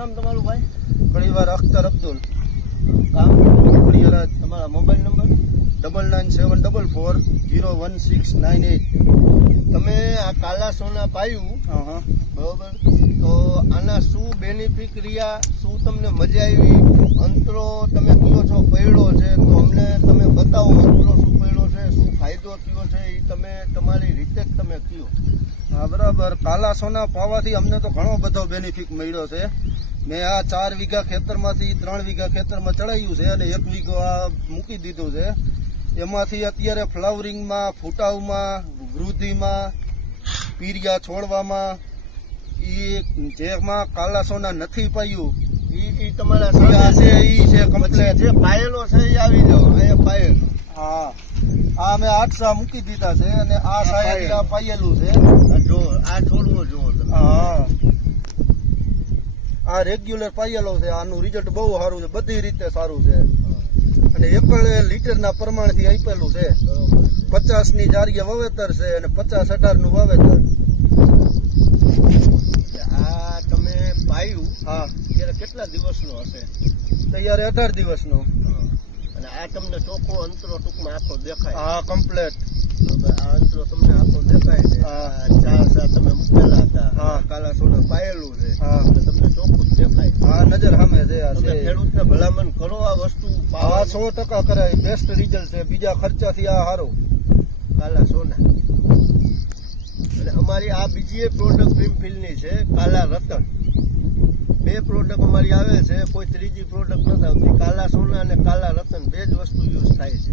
નામ તમારું ભાઈ? ઘણીવાર અખ્તર અબ્દુલ. ગામ? ખોડિયાર. તમારા મોબાઈલ નંબર? 9974011698. તમે આ કાલા સોના પાયું હા. બરોબર, તો આના શું બેનિફિટ રહ્યા, શું તમને મજા આવી? અંતરો તમે કયો છો પડ્યો છે, તો અમને તમે બતાવો અંતરો શું પડ્યો છે, શું ફાયદો થયો છે, એ તમે તમારી રીતે જ તમે કયો. હા બરાબર. કાલા સોના પાવાથી અમને તો ઘણો બધો બેનિફિટ મળ્યો છે. મેં આ 4 વીઘા ખેતરમાંથી 3 વીઘા ખેતરમાં ચડાવ્યું છે અને 1 વીઘો આ મૂકી દીધું છે. એમાંથી અત્યારે ફ્લાવરિંગમાં, ફૂટાવમાં, વૃદ્ધિમાં, પીરિયા છોડવામાં, જેમાં કાલા સોના નથી પાયું ઈ તમારા સામે છે કમ્પ્લેટ. જે પાયેલો છે એ આવી જાઓ, અહીંયા પાયેલ. હા, આ મેં 8 મૂકી દીધા છે અને આ સાહેબ આ પાયેલું છે. જો આ છોડવો જુઓ તમે. હા, આ રેગ્યુલર પાયેલો છે. આનું રિઝલ્ટ બહુ સારું છે, બધી રીતે સારું છે અને એકલ લીટરના પ્રમાણથી આપેલું છે. બરોબર છે. 50 ની જારીએ વાવેતર છે અને 50-18 નું વાવેતર. આ તમે પાયું હા, ત્યારે કેટલા દિવસનો હશે? તૈયાર 18 દિવસનો. અને આ તમને ચોખ્ખો અંતરો ટૂંકમાં આખો દેખાય? હા, કમ્પ્લેટ. બરાબર. આ અંતરો તમને આખો દેખાય છે. હા. આ 4 સા તમે મૂકેલા હતા. હા. કાલા સોના પાયેલું છે. હા. એટલે તમને ચોખ્ખું જ દેખાય. હા, નજર સામે છે. આ તમે છે. ખેડૂતને ભલામણ કરો આ વસ્તુ હા, પાવાનું. 100% કરાય. બેસ્ટ રિઝલ્ટ છે. બીજા ખર્ચાથી આ સારું. કાલા સોના. અને અમારી આ બીજી એક પ્રોડક્ટ ગ્રીનફિલ્ડની છે, કાલા રતન. 2 પ્રોડક્ટ અમારી આવે છે, કોઈ ત્રીજી પ્રોડક્ટ નથી આવતી. કાલા સોના અને કાલા રતન 2 જ વસ્તુ યુઝ થાય છે.